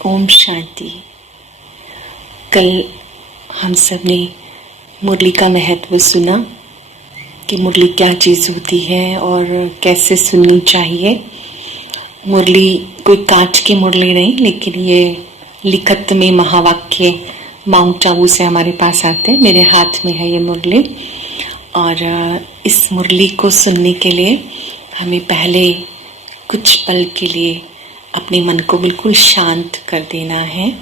ओम शांति। कल हम सब ने मुरली का महत्व सुना कि मुरली क्या चीज़ होती है और कैसे सुननी चाहिए। मुरली कोई कांच की मुरली नहीं, लेकिन ये लिखत में महावाक्य माउंट आबू से हमारे पास आते हैं। मेरे हाथ में है ये मुरली, और इस मुरली को सुनने के लिए हमें पहले कुछ पल के लिए अपने मन को बिल्कुल शांत कर देना है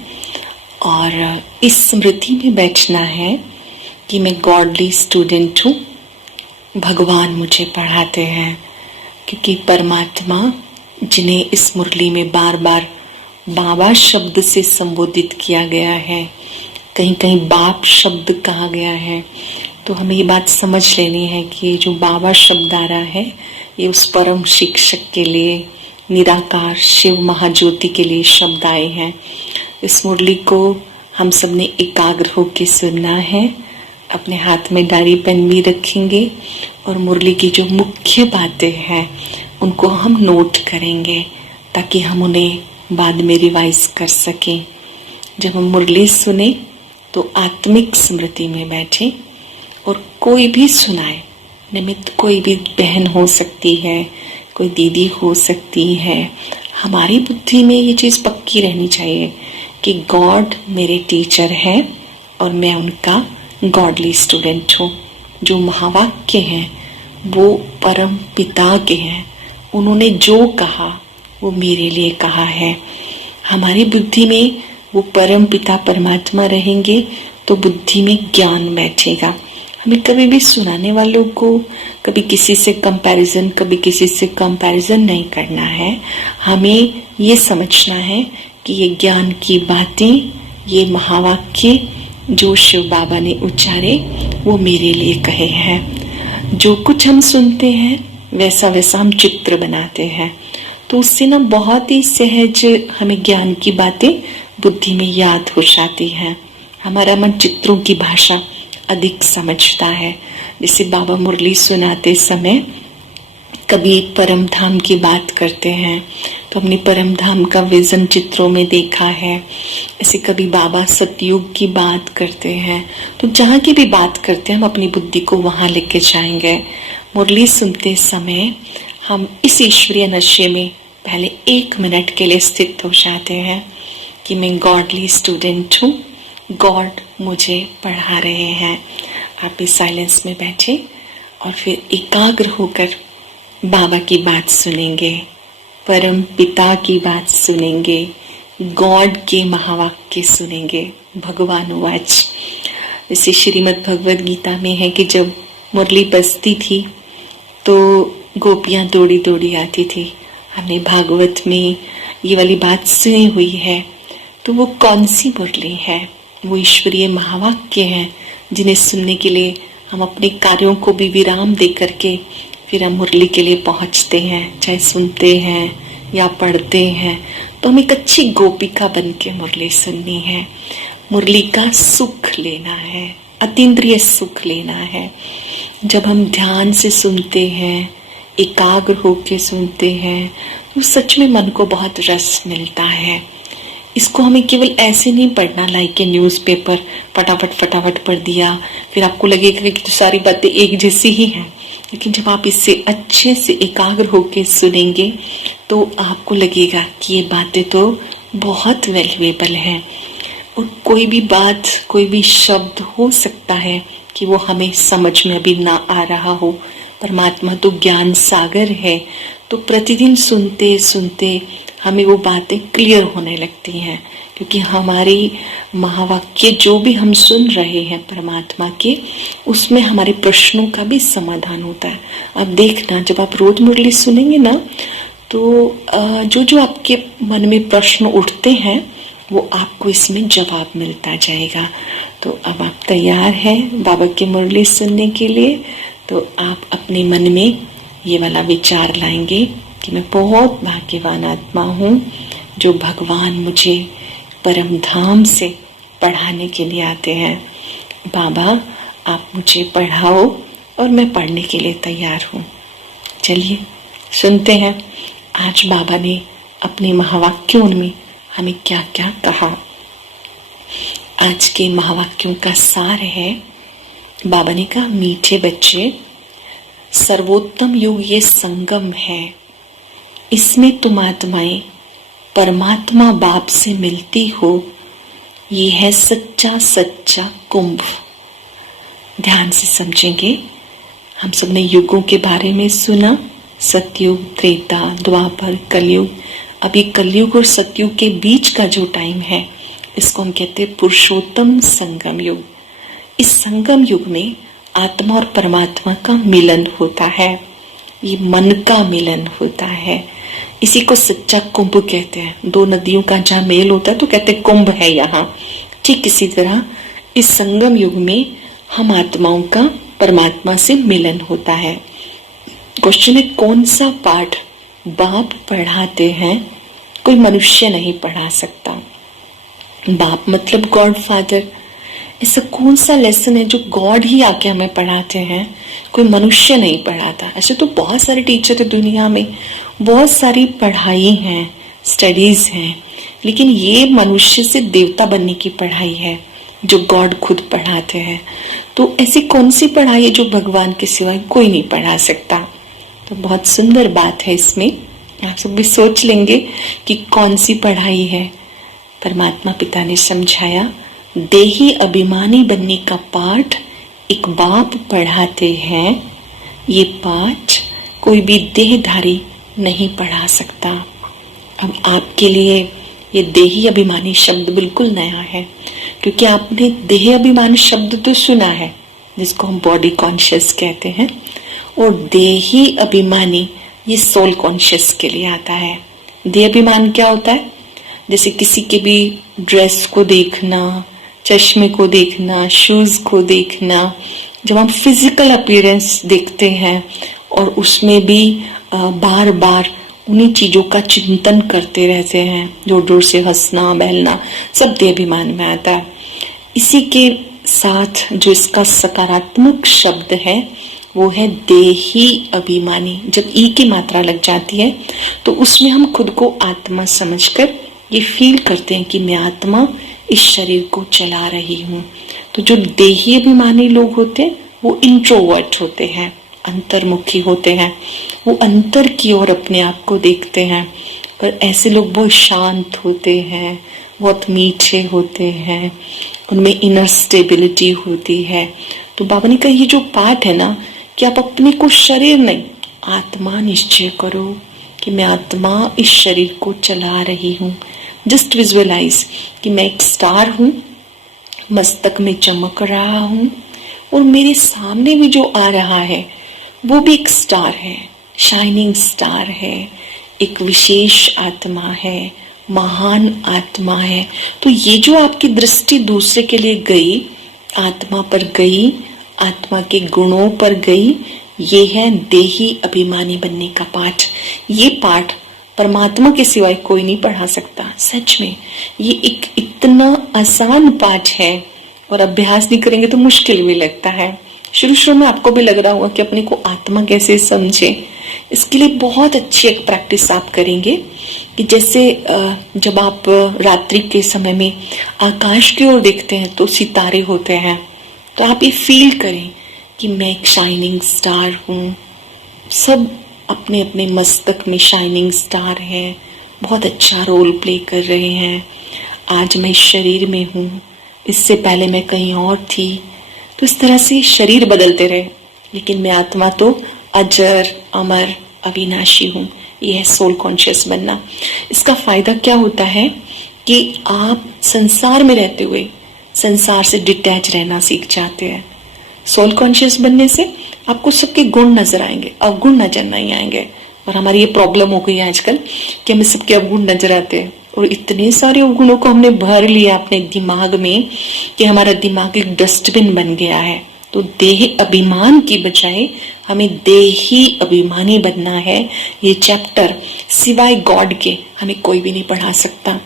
और इस स्मृति में बैठना है कि मैं गॉडली स्टूडेंट हूँ, भगवान मुझे पढ़ाते हैं। क्योंकि परमात्मा जिन्हें इस मुरली में बार बार बाबा शब्द से संबोधित किया गया है, कहीं कहीं बाप शब्द कहा गया है, तो हमें ये बात समझ लेनी है कि ये जो बाबा शब्द आ रहा है ये उस परम शिक्षक के लिए, निराकार शिव महाज्योति के लिए शब्द आए हैं। इस मुरली को हम सब ने एकाग्र होकर सुनना है। अपने हाथ में डायरी पेन भी रखेंगे और मुरली की जो मुख्य बातें हैं उनको हम नोट करेंगे ताकि हम उन्हें बाद में रिवाइज कर सकें। जब हम मुरली सुने तो आत्मिक स्मृति में बैठे और कोई भी सुनाए, निमित्त कोई भी बहन हो सकती है, कोई दीदी हो सकती है। हमारी बुद्धि में ये चीज़ पक्की रहनी चाहिए कि गॉड मेरे टीचर है और मैं उनका गॉडली स्टूडेंट हूँ। जो महावाक्य हैं वो परम पिता के हैं, उन्होंने जो कहा वो मेरे लिए कहा है। हमारी बुद्धि में वो परम पिता परमात्मा रहेंगे तो बुद्धि में ज्ञान बैठेगा। हमें कभी भी सुनाने वालों को कभी किसी से कंपैरिजन नहीं करना है। हमें ये समझना है कि ये ज्ञान की बातें, ये महावाक्य जो शिव बाबा ने उच्चारे वो मेरे लिए कहे हैं। जो कुछ हम सुनते हैं वैसा वैसा हम चित्र बनाते हैं, तो उससे ना बहुत ही सहज हमें ज्ञान की बातें बुद्धि में याद हो जाती हैं। हमारा मन चित्रों की भाषा अधिक समझता है। जैसे बाबा मुरली सुनाते समय कभी परम धाम की बात करते हैं तो हमने परम धाम का विजन चित्रों में देखा है। ऐसे कभी बाबा सतयुग की बात करते हैं तो जहाँ की भी बात करते हैं हम अपनी बुद्धि को वहाँ लेके जाएंगे। मुरली सुनते समय हम इस ईश्वरीय नशे में पहले 1 मिनट के लिए स्थित हो जाते हैं कि मैं गॉडली स्टूडेंट हूँ, गॉड मुझे पढ़ा रहे हैं। आप इस साइलेंस में बैठे और फिर एकाग्र होकर बाबा की बात सुनेंगे, परम पिता की बात सुनेंगे, गॉड के महावाक्य सुनेंगे। भगवान वाच, जैसे श्रीमद् भगवद गीता में है कि जब मुरली बजती थी तो गोपियां दौड़ी दौड़ी आती थी। हमने भागवत में ये वाली बात सुनी हुई है। तो वो कौन सी मुरली है? वो ईश्वरीय महावाक्य हैं जिन्हें सुनने के लिए हम अपने कार्यों को भी विराम दे करके फिर हम मुरली के लिए पहुंचते हैं। चाहे सुनते हैं या पढ़ते हैं तो हमें एक अच्छी गोपिका बन के मुरली सुननी है। मुरली का सुख लेना है, अतीन्द्रिय सुख लेना है। जब हम ध्यान से सुनते हैं, एकाग्र होकर सुनते हैं तो सच में मन को बहुत रस मिलता है। इसको हमें केवल ऐसे नहीं पढ़ना लाइक न्यूज़पेपर फटाफट पढ़ दिया, फिर आपको लगेगा कि तो सारी बातें एक जैसी ही हैं। लेकिन जब आप इससे अच्छे से एकाग्र होकर सुनेंगे तो आपको लगेगा कि ये बातें तो बहुत वैल्यूएबल हैं। और कोई भी बात, कोई भी शब्द हो सकता है कि वो हमें समझ में अभी ना आ रहा हो। परमात्मा तो ज्ञान सागर है, तो प्रतिदिन सुनते सुनते हमें वो बातें क्लियर होने लगती हैं। क्योंकि हमारी महावाक्य जो भी हम सुन रहे हैं परमात्मा के, उसमें हमारे प्रश्नों का भी समाधान होता है। अब देखना, जब आप रोज मुरली सुनेंगे ना तो जो जो आपके मन में प्रश्न उठते हैं वो आपको इसमें जवाब मिलता जाएगा। तो अब आप तैयार हैं बाबा की मुरली सुनने के लिए? तो आप अपने मन में ये वाला विचार लाएंगे कि मैं बहुत भाग्यवान आत्मा हूँ जो भगवान मुझे परम धाम से पढ़ाने के लिए आते हैं। बाबा आप मुझे पढ़ाओ और मैं पढ़ने के लिए तैयार हूँ। चलिए सुनते हैं। आज बाबा ने अपने महावाक्यों में हमें क्या क्या कहा। आज के महावाक्यों का सार है, बाबा ने कहा, मीठे बच्चे, सर्वोत्तम युग ये संगम है, इसमें तुम आत्माएं परमात्मा बाप से मिलती हो, ये है सच्चा सच्चा कुंभ। ध्यान से समझेंगे। हम सब ने युगों के बारे में सुना, सतयुग, त्रेता, द्वापर, कलयुग। अभी कलयुग और सतयुग के बीच का जो टाइम है, इसको हम कहते हैं पुरुषोत्तम संगम युग। इस संगम युग में आत्मा और परमात्मा का मिलन होता है, ये मन का मिलन होता है। इसी को सच्चा कुंभ कहते हैं। दो नदियों का जहाँ मेल होता है तो कहते हैं कुंभ है यहाँ। ठीक इसी तरह इस संगम युग में हम आत्माओं का परमात्मा से मिलन होता है। क्वेश्चन है, कौन सा पाठ बाप पढ़ाते हैं? कोई मनुष्य नहीं पढ़ा सकता। बाप मतलब गॉड फादर। ऐसा कौन सा लेसन है जो गॉड ही आके हमें पढ़ाते हैं, कोई मनुष्य नहीं पढ़ाता। ऐसे तो बहुत सारे टीचर है दुनिया में, बहुत सारी पढ़ाई है, स्टडीज हैं, लेकिन ये मनुष्य से देवता बनने की पढ़ाई है जो गॉड खुद पढ़ाते हैं। तो ऐसी कौन सी पढ़ाई है जो भगवान के सिवाय कोई नहीं पढ़ा सकता? तो बहुत सुंदर बात है इसमें। आप सब भी सोच लेंगे कि कौन सी पढ़ाई है। परमात्मा पिता ने समझाया, देही अभिमानी बनने का पाठ एक बाप पढ़ाते हैं। ये पाठ कोई भी देहधारी नहीं पढ़ा सकता। अब आपके लिए ये देही अभिमानी शब्द बिल्कुल नया है, क्योंकि आपने देह अभिमान शब्द तो सुना है, जिसको हम बॉडी कॉन्शियस कहते हैं, और देही अभिमानी ये सोल कॉन्शियस के लिए आता है। देह अभिमान क्या होता है? जैसे किसी के भी ड्रेस को देखना, चश्मे को देखना, शूज को देखना। जब हम फिजिकल अपीयरेंस देखते हैं और उसमें भी बार बार उन्हीं चीजों का चिंतन करते रहते हैं, जोर जोर से हंसना, बहलना, सब देह अभिमान में आता है। इसी के साथ जो इसका सकारात्मक शब्द है वो है देही अभिमानी। जब ई की मात्रा लग जाती है तो उसमें हम खुद को आत्मा समझकर ये फील करते हैं कि मैं आत्मा इस शरीर को चला रही हूँ। तो जो देही अभिमानी लोग होते हैं वो इंट्रोवर्ट होते हैं, अंतर्मुखी होते हैं, वो अंतर की ओर अपने आप को देखते हैं। पर ऐसे लोग बहुत शांत होते हैं, बहुत मीठे होते हैं, उनमें इनर स्टेबिलिटी होती है। तो बाबा ने कहा, ये जो पाठ है ना, कि आप अपने को शरीर नहीं आत्मा निश्चय करो कि मैं आत्मा इस शरीर को चला रही हूँ। जस्ट विजुअलाइज कि मैं एक स्टार हूँ, मस्तक में चमक रहा हूँ, और मेरे सामने भी जो आ रहा है वो भी एक स्टार है, शाइनिंग स्टार है, एक विशेष आत्मा है, महान आत्मा है। तो ये जो आपकी दृष्टि दूसरे के लिए गई, आत्मा पर गई, आत्मा के गुणों पर गई, ये है देही अभिमानी बनने का पाठ। ये पाठ परमात्मा के सिवाय कोई नहीं पढ़ा सकता। सच में ये एक इतना आसान पाठ है, और अभ्यास नहीं करेंगे तो मुश्किल भी लगता है। शुरू शुरू में आपको भी लग रहा होगा कि अपने को आत्मा कैसे समझे। इसके लिए बहुत अच्छी एक प्रैक्टिस आप करेंगे कि जैसे जब आप रात्रि के समय में आकाश की ओर देखते हैं तो सितारे होते हैं, तो आप ये फील करें कि मैं एक शाइनिंग स्टार हूँ। सब अपने अपने मस्तक में शाइनिंग स्टार है, बहुत अच्छा रोल प्ले कर रहे हैं। आज मैं शरीर में हूँ, इससे पहले मैं कहीं और थी। तो इस तरह से शरीर बदलते रहे, लेकिन मैं आत्मा तो अजर अमर अविनाशी हूँ। यह है सोल कॉन्शियस बनना। इसका फायदा क्या होता है कि आप संसार में रहते हुए संसार से डिटैच रहना सीख जाते हैं। सोल कॉन्शियस बनने से आपको सबके गुण नजर आएंगे, अवगुण नजर नहीं आएंगे। और हमारी ये प्रॉब्लम हो गई है आजकल कि हमें सबके अवगुण नजर आते हैं, और इतने सारे अवगुणों को हमने भर लिया अपने दिमाग में कि हमारा दिमाग एक डस्टबिन बन गया है। तो देह अभिमान की बजाय हमें देही अभिमानी बनना है। ये चैप्टर सिवाय गॉड के हमें कोई भी नहीं पढ़ा सकता।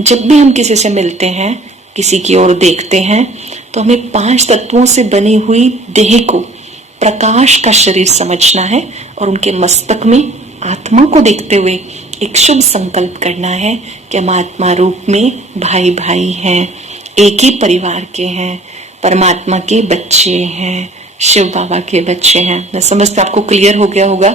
जब भी हम किसी से मिलते हैं, किसी की ओर देखते हैं, तो हमें 5 तत्वों से बनी हुई देह को प्रकाश का शरीर समझना है, और उनके मस्तक में आत्मा को देखते हुए एक शुभ संकल्प करना है कि हम आत्मा रूप में भाई भाई हैं, एक ही परिवार के हैं, परमात्मा के बच्चे हैं, शिव बाबा के बच्चे हैं। मैं समझता आपको क्लियर हो गया होगा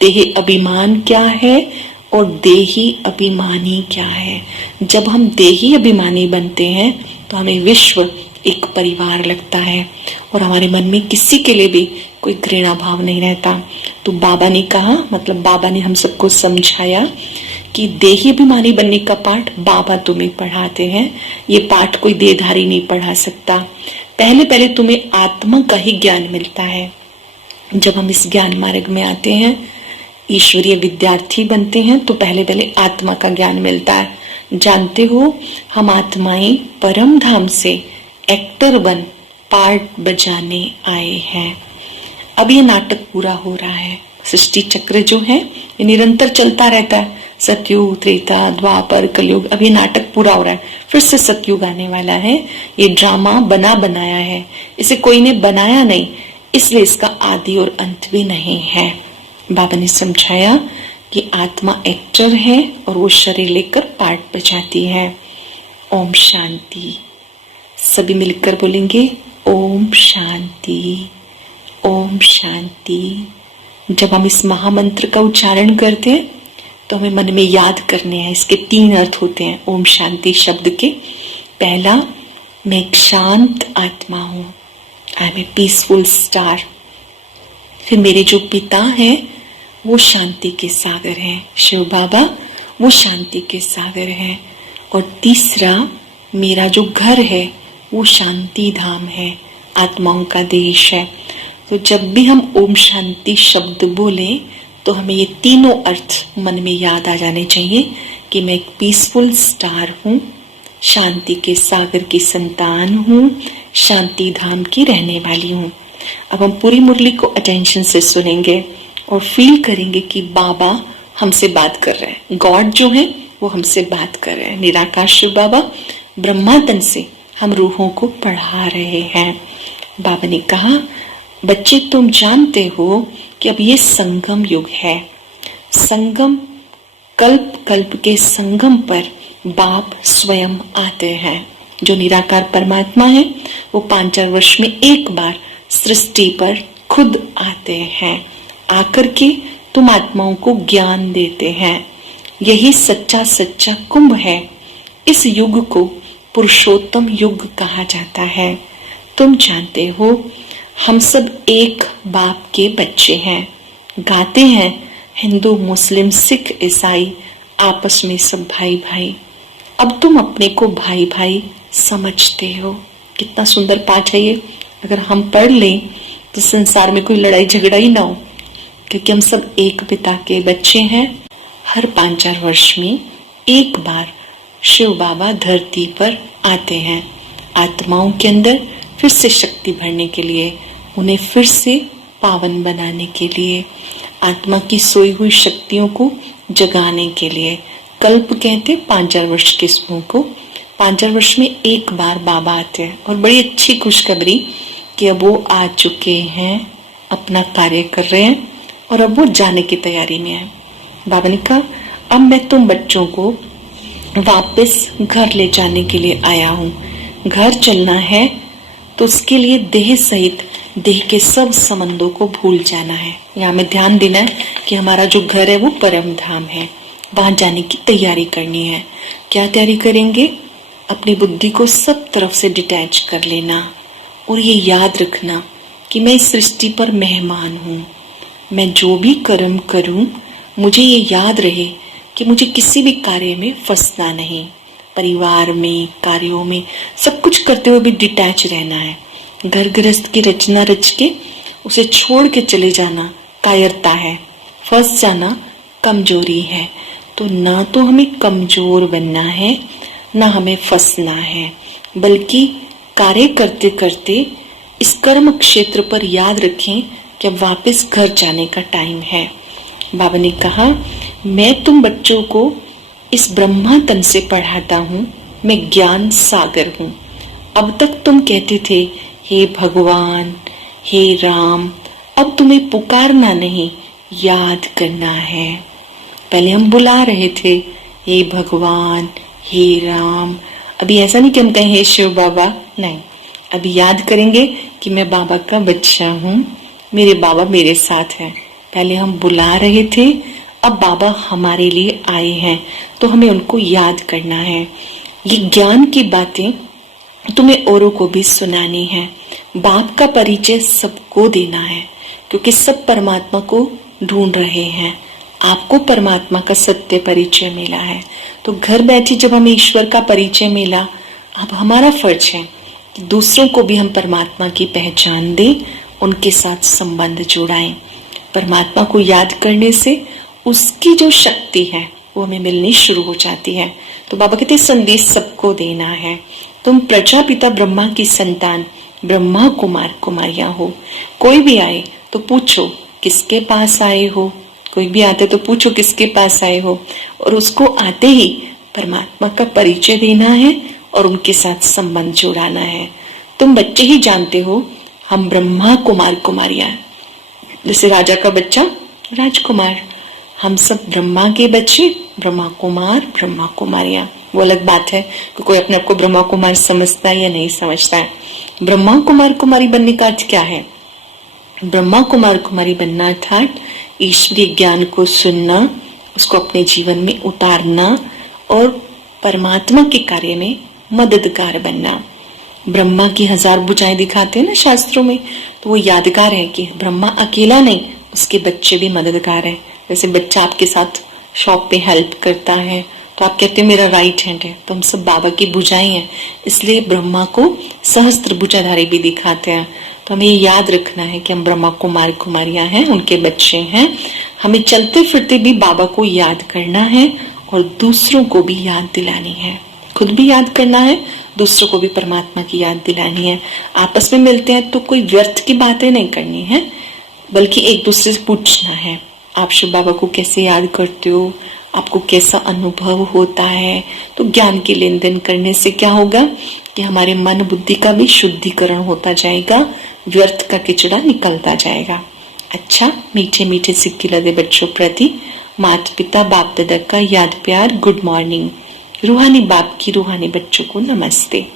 देही अभिमान क्या है और देही अभिमानी क्या है। जब हम देही अभिमानी बनते हैं तो हमें विश्व एक परिवार लगता है और हमारे मन में किसी के लिए भी कोई घृणा भाव नहीं रहता। तो बाबा ने कहा, मतलब बाबा ने हम सबको समझाया कि देही अभिमानी बनने का पाठ बाबा तुम्हें पढ़ाते हैं। ये पाठ कोई देहधारी नहीं पढ़ा सकता। पहले पहले तुम्हें आत्मा का ही ज्ञान मिलता है। जब हम इस ज्ञान मार्ग में आते हैं, ईश्वरीय विद्यार्थी बनते हैं, तो पहले पहले आत्मा का ज्ञान मिलता है। जानते हो, हम आत्माएं परम धाम से एक्टर बन पार्ट बजाने आए हैं। अब ये नाटक पूरा हो रहा है। सृष्टि चक्र जो है ये निरंतर चलता रहता है। सतयुग, त्रेता, द्वापर, कलयुग। अब ये नाटक पूरा हो रहा है, फिर से सतयुग आने वाला है। ये ड्रामा बना बनाया है, इसे कोई ने बनाया नहीं, इसलिए इसका आदि और अंत भी नहीं है। बाबा ने समझाया कि आत्मा एक्टर है और वो शरीर लेकर पार्ट बजाती है। ओम शांति। सभी मिलकर बोलेंगे ओम शांति, ओम शांति। जब हम इस महामंत्र का उच्चारण करते हैं तो हमें मन में याद करने हैं। इसके 3 अर्थ होते हैं ओम शांति शब्द के। पहला, मैं एक शांत आत्मा हूं, I am a peaceful star. फिर मेरे जो पिता हैं वो शांति के सागर हैं, शिव बाबा वो शांति के सागर हैं। और तीसरा, मेरा जो घर है वो शांति धाम है, आत्माओं का देश है। तो जब भी हम ओम शांति शब्द बोलें तो हमें ये तीनों अर्थ मन में याद आ जाने चाहिए कि मैं एक पीसफुल स्टार हूँ, शांति के सागर की संतान हूँ, शांति धाम की रहने वाली हूँ। अब हम पूरी मुरली को अटेंशन से सुनेंगे और फील करेंगे कि बाबा हमसे बात कर रहे हैं। गॉड जो है वो हमसे बात कर रहे हैं। निराकार शिव बाबा ब्रह्मा तन से हम रूहों को पढ़ा रहे हैं। बाबा ने कहा, बच्चे तुम जानते हो कि अब ये संगम युग है। संगम, कल्प कल्प के संगम पर बाप स्वयं आते हैं। जो निराकार परमात्मा है वो 5,000 वर्ष में एक बार सृष्टि पर खुद आते हैं। आकर के तुम आत्माओं को ज्ञान देते हैं। यही सच्चा सच्चा कुंभ है। इस युग को पुरुषोत्तम युग कहा जाता है। तुम जानते हो हम सब एक बाप के बच्चे हैं। गाते हैं हिंदू, मुस्लिम, सिख, ईसाई आपस में सब भाई भाई। अब तुम अपने को भाई भाई समझते हो। कितना सुंदर पाठ है ये। अगर हम पढ़ लें तो संसार में कोई लड़ाई झगड़ा ही ना हो, क्योंकि हम सब एक पिता के बच्चे हैं। हर 5,000 वर्ष में एक बार शिव बाबा धरती पर आते हैं, आत्माओं के अंदर फिर से शक्ति भरने के लिए, उन्हें फिर से पावन बनाने के लिए, आत्मा की सोई हुई शक्तियों को जगाने के लिए। कल्प कहते 5,000 वर्ष के समूह को। 5,000 वर्ष में एक बार बाबा आते हैं। और बड़ी अच्छी खुशखबरी कि अब वो आ चुके हैं, अपना कार्य कर रहे हैं और अब वो जाने की तैयारी में है। बाबा ने कहा, अब मैं तुम बच्चों को वापस घर ले जाने के लिए आया हूँ। घर चलना है तो उसके लिए देह सहित देह के सब संबंधों को भूल जाना है। यहाँ में ध्यान देना है कि हमारा जो घर है वो परम धाम है, वहां जाने की तैयारी करनी है। क्या तैयारी करेंगे? अपनी बुद्धि को सब तरफ से डिटैच कर लेना और ये याद रखना कि मैं इस सृष्टि पर मेहमान हूँ। मैं जो भी कर्म करूं मुझे ये याद रहे कि मुझे किसी भी कार्य में फंसना नहीं। परिवार में, कार्यों में, सब कुछ करते हुए भी डिटैच रहना है। घर गृहस्थ की रचना रच के उसे छोड़ के चले जाना कायरता है, फंस जाना कमजोरी है। तो ना तो हमें कमजोर बनना है, ना हमें फंसना है, बल्कि कार्य करते करते इस कर्म क्षेत्र पर याद रखें कि अब वापस घर जाने का टाइम है। बाबा ने कहा, मैं तुम बच्चों को इस ब्रह्मा तन से पढ़ाता हूँ, मैं ज्ञान सागर हूँ। अब तक तुम कहते थे हे भगवान, हे राम। अब तुम्हें पुकारना नहीं, याद करना है। पहले हम बुला रहे थे, हे भगवान, हे राम। अभी ऐसा नहीं कि हम कहें हे शिव बाबा, नहीं, अभी याद करेंगे कि मैं बाबा का बच्चा हूँ, मेरे बाबा मेरे साथ हैं। पहले हम बुला रहे थे, अब बाबा हमारे लिए आए हैं, तो हमें उनको याद करना है। ये ज्ञान की बातें तुम्हें औरों को भी सुनानी है। बाप का परिचय सबको देना है, क्योंकि सब परमात्मा को ढूंढ रहे हैं। आपको परमात्मा का सत्य परिचय मिला है, तो घर बैठे जब हमें ईश्वर का परिचय मिला, अब हमारा फर्ज है कि दूसरों को भी हम परमात्मा की पहचान दें, उनके साथ संबंध जुड़ाएं। परमात्मा को याद करने से उसकी जो शक्ति है वो हमें मिलनी शुरू हो जाती है। तो बाबा कहते संदेश सबको देना है। तुम प्रजापिता ब्रह्मा की संतान, ब्रह्मा कुमार कुमारियां हो। कोई भी आए तो पूछो किसके पास आए हो, कोई भी आते तो पूछो किसके पास आए हो, और उसको आते ही परमात्मा का परिचय देना है और उनके साथ संबंध जुड़ाना है। तुम बच्चे ही जानते हो हम ब्रह्मा कुमार कुमारियां, जैसे राजा का बच्चा राजकुमार, हम सब ब्रह्मा के बच्चे, ब्रह्मा कुमार ब्रह्मा कुमारियां। वो अलग बात है कि कोई अपने आप को ब्रह्मा कुमार समझता है या नहीं समझता है। ब्रह्मा कुमार कुमारी बनने का अर्थ क्या है? ब्रह्मा कुमार कुमारी बनना अर्थात ईश्वरीय ज्ञान को सुनना, उसको अपने जीवन में उतारना और परमात्मा के कार्य में मददगार बनना। ब्रह्मा की 1000 भुजाएं दिखाते हैं ना शास्त्रों में, तो वो यादगार है कि ब्रह्मा अकेला नहीं, उसके बच्चे भी मददगार है। जैसे बच्चा आपके साथ शॉप पे हेल्प करता है तो आप कहते हो मेरा राइट हैंड है, तो हम सब बाबा की भुजाएं हैं, इसलिए ब्रह्मा को सहस्त्र भुजाधारी भी दिखाते हैं। तो हमें याद रखना है कि हम ब्रह्मा कुमार कुमारियां हैं, उनके बच्चे हैं। हमें चलते फिरते भी बाबा को याद करना है और दूसरों को भी याद दिलानी है। खुद भी याद करना है, दूसरों को भी परमात्मा की याद दिलानी है। आपस में मिलते हैं तो कोई व्यर्थ की बातें नहीं करनी है, बल्कि एक दूसरे से पूछना है आप शिव बाबा को कैसे याद करते हो, आपको कैसा अनुभव होता है। तो ज्ञान की लेन देन करने से क्या होगा कि हमारे मन बुद्धि का भी शुद्धिकरण होता जाएगा, व्यर्थ का किचड़ा निकलता जाएगा। अच्छा, मीठे मीठे सिक्के लदे बच्चों प्रति माता पिता बाप दादा का याद प्यार, गुड मॉर्निंग। रूहानी बाप की रूहानी बच्चों को नमस्ते।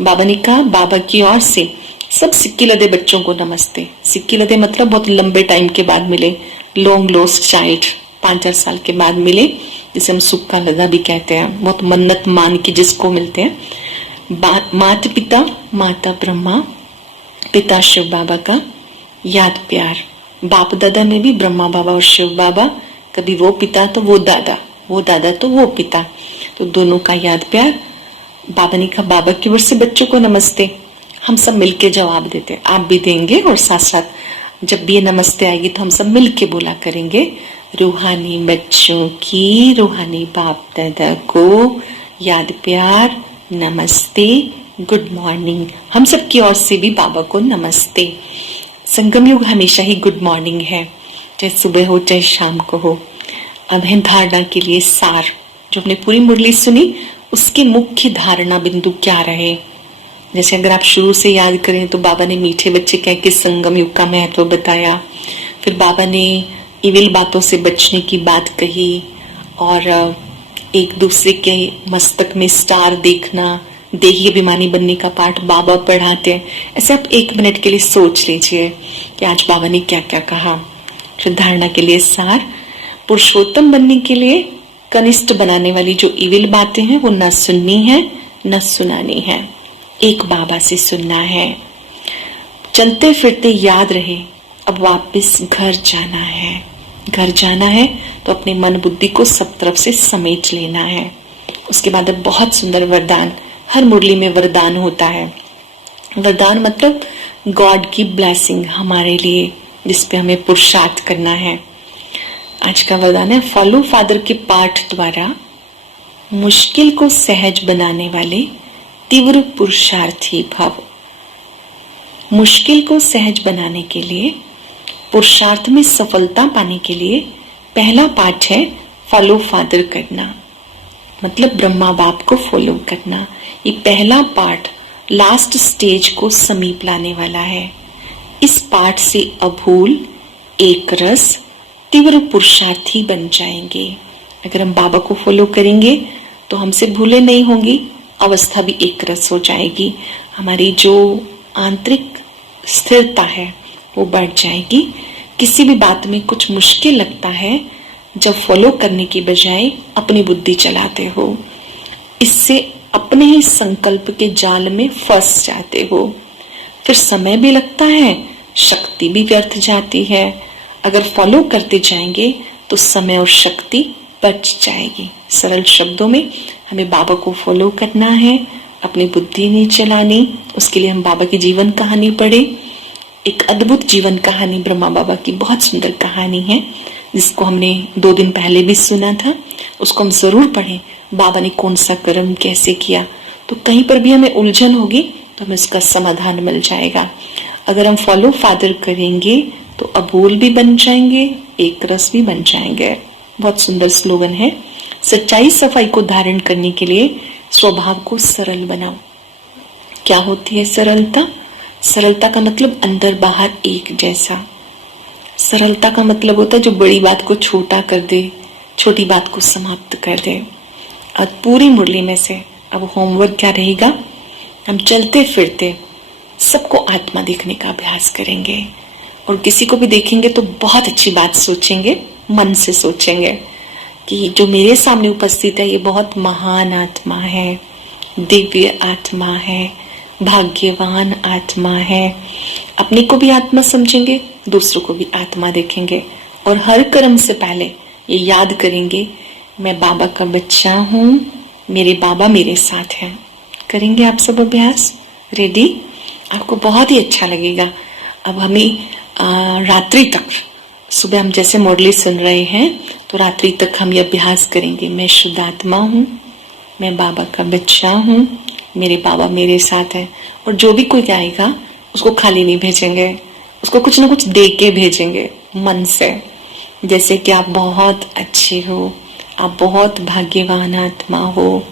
बाबा ने कहा बाबा की ओर से सब सिक्के लदे बच्चों को नमस्ते। सिक्के लदे मतलब बहुत लंबे टाइम के बाद मिले, लॉन्ग लॉस्ट चाइल्ड, 5-4 साल के बाद मिले, जिसे हम सुख का लदा भी कहते हैं, बहुत मन्नत मान के जिसको मिलते हैं। माता पिता, माता ब्रह्मा, पिता शिव बाबा का याद प्यार। बाप दादा में भी ब्रह्मा बाबा और शिव बाबा, कभी वो पिता तो वो दादा, वो दादा तो वो पिता, तो दोनों का याद प्यार। बाबा ने कहा बाबा की ओर से बच्चों को नमस्ते। हम सब मिलके जवाब देते, आप भी देंगे और साथ साथ जब भी ये नमस्ते आएगी तो हम सब मिलके बोला करेंगे, रूहानी बच्चों की रूहानी बाप दादा को याद प्यार, नमस्ते, गुड मॉर्निंग। हम सब की ओर से भी बाबा को नमस्ते। संगम युग हमेशा ही गुड मॉर्निंग है, चाहे सुबह हो चाहे शाम को हो। अब है धारणा के लिए सार, जो हमने पूरी मुरली सुनी उसके मुख्य धारणा बिंदु क्या रहे। जैसे अगर आप शुरू से याद करें तो बाबा ने मीठे बच्चे कह के संगम युग का महत्व बताया, फिर बाबा ने इविल बातों से बचने की बात कही, और एक दूसरे के मस्तक में स्टार देखना, देही अभिमानी बनने का पाठ बाबा पढ़ाते हैं। ऐसे आप 1 मिनट के लिए सोच लीजिए कि आज बाबा ने क्या क्या कहा। फिर धारणा के लिए सार, पुरुषोत्तम बनने के लिए कनिष्ठ बनाने वाली जो इविल बातें हैं वो न सुननी है न सुनानी है, एक बाबा से सुनना है। चलते फिरते याद रहे अब वापस घर जाना है। घर जाना है तो अपने मन बुद्धि को सब तरफ से समेट लेना है। उसके बाद अब बहुत सुंदर वरदान, हर मुरली में वरदान होता है। वरदान मतलब गॉड की ब्लेसिंग हमारे लिए, जिसपे हमें पुरुषार्थ करना है। आज का वरदान है, फॉलो फादर के पाठ द्वारा मुश्किल को सहज बनाने वाले तीव्र पुरुषार्थी भव। मुश्किल को सहज बनाने के लिए, पुरुषार्थ में सफलता पाने के लिए पहला पाठ है फॉलो फादर करना, मतलब ब्रह्मा बाप को फॉलो करना। ये पहला पाठ लास्ट स्टेज को समीप लाने वाला है। इस पाठ से अभूल, एक रस, तीव्र पुरुषार्थी बन जाएंगे। अगर हम बाबा को फॉलो करेंगे तो हमसे भूले नहीं होंगी, अवस्था भी एक रस हो जाएगी, हमारी जो आंतरिक स्थिरता है वो बढ़ जाएगी। किसी भी बात में कुछ मुश्किल लगता है जब फॉलो करने की बजाय अपनी बुद्धि चलाते हो, इससे अपने ही संकल्प के जाल में फंस जाते हो, फिर समय भी लगता है, शक्ति भी व्यर्थ जाती है। अगर फॉलो करते जाएंगे तो समय और शक्ति बच जाएगी। सरल शब्दों में हमें बाबा को फॉलो करना है, अपनी बुद्धि नहीं चलानी। उसके लिए हम बाबा की जीवन कहानी पढ़े। एक अद्भुत जीवन कहानी ब्रह्मा बाबा की, बहुत सुंदर कहानी है, जिसको हमने 2 दिन पहले भी सुना था, उसको हम जरूर पढ़ें। बाबा ने कौन सा कर्म कैसे किया, तो कहीं पर भी हमें उलझन होगी तो हमें उसका समाधान मिल जाएगा। अगर हम फॉलो फादर करेंगे तो अबोल भी बन जाएंगे, एक रस भी बन जाएंगे। बहुत सुंदर स्लोगन है। सच्चाई सफाई को धारण करने के लिए स्वभाव को सरल बनाओ। क्या होती है सरलता? सरलता का मतलब अंदर बाहर एक जैसा। सरलता का मतलब होता है जो बड़ी बात को छोटा कर दे, छोटी बात को समाप्त कर दे। और पूरी मुरली में से अब होमवर्क क्या रहेगा? हम चलते फिरते सबको आत्मा देखने का अभ्यास करेंगे, और किसी को भी देखेंगे तो बहुत अच्छी बात सोचेंगे, मन से सोचेंगे कि जो मेरे सामने उपस्थित है ये बहुत महान आत्मा है, दिव्य आत्मा है, भाग्यवान आत्मा है। अपने को भी आत्मा समझेंगे, दूसरों को भी आत्मा देखेंगे, और हर कर्म से पहले ये याद करेंगे, मैं बाबा का बच्चा हूँ, मेरे बाबा मेरे साथ हैं। करेंगे आप सब अभ्यास? रेडी? आपको बहुत ही अच्छा लगेगा। अब हमें रात्रि तक, सुबह हम जैसे मुरली सुन रहे हैं तो रात्रि तक हम ये अभ्यास करेंगे। मैं शुद्ध आत्मा हूँ, मैं बाबा का बच्चा हूँ, मेरे बाबा मेरे साथ है। और जो भी कोई आएगा उसको खाली नहीं भेजेंगे, उसको कुछ ना कुछ दे के भेजेंगे मन से। जैसे कि आप बहुत अच्छे हो, आप बहुत भाग्यवान आत्मा हो,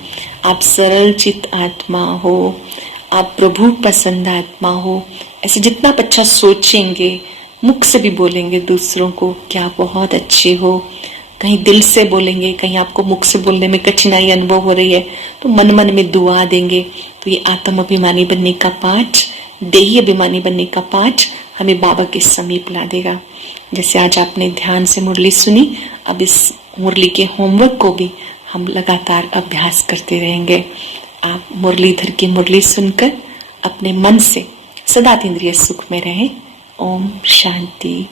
आप सरल चित आत्मा हो, आप प्रभु पसंद आत्मा हो। ऐसे जितना आप अच्छा सोचेंगे, मुख से भी बोलेंगे दूसरों को कि आप बहुत अच्छे हो, कहीं दिल से बोलेंगे, कहीं आपको मुख से बोलने में कठिनाई अनुभव हो रही है तो मन मन में दुआ देंगे, तो ये आत्म अभिमानी बनने का पाठ, देही अभिमानी बनने का पाठ हमें बाबा के समीप ला देगा। जैसे आज आपने ध्यान से मुरली सुनी, अब इस मुरली के होमवर्क को भी हम लगातार अभ्यास करते रहेंगे। आप मुरलीधर की मुरली सुनकर अपने मन से सदा इंद्रिय सुख में रहें। ओम शांति।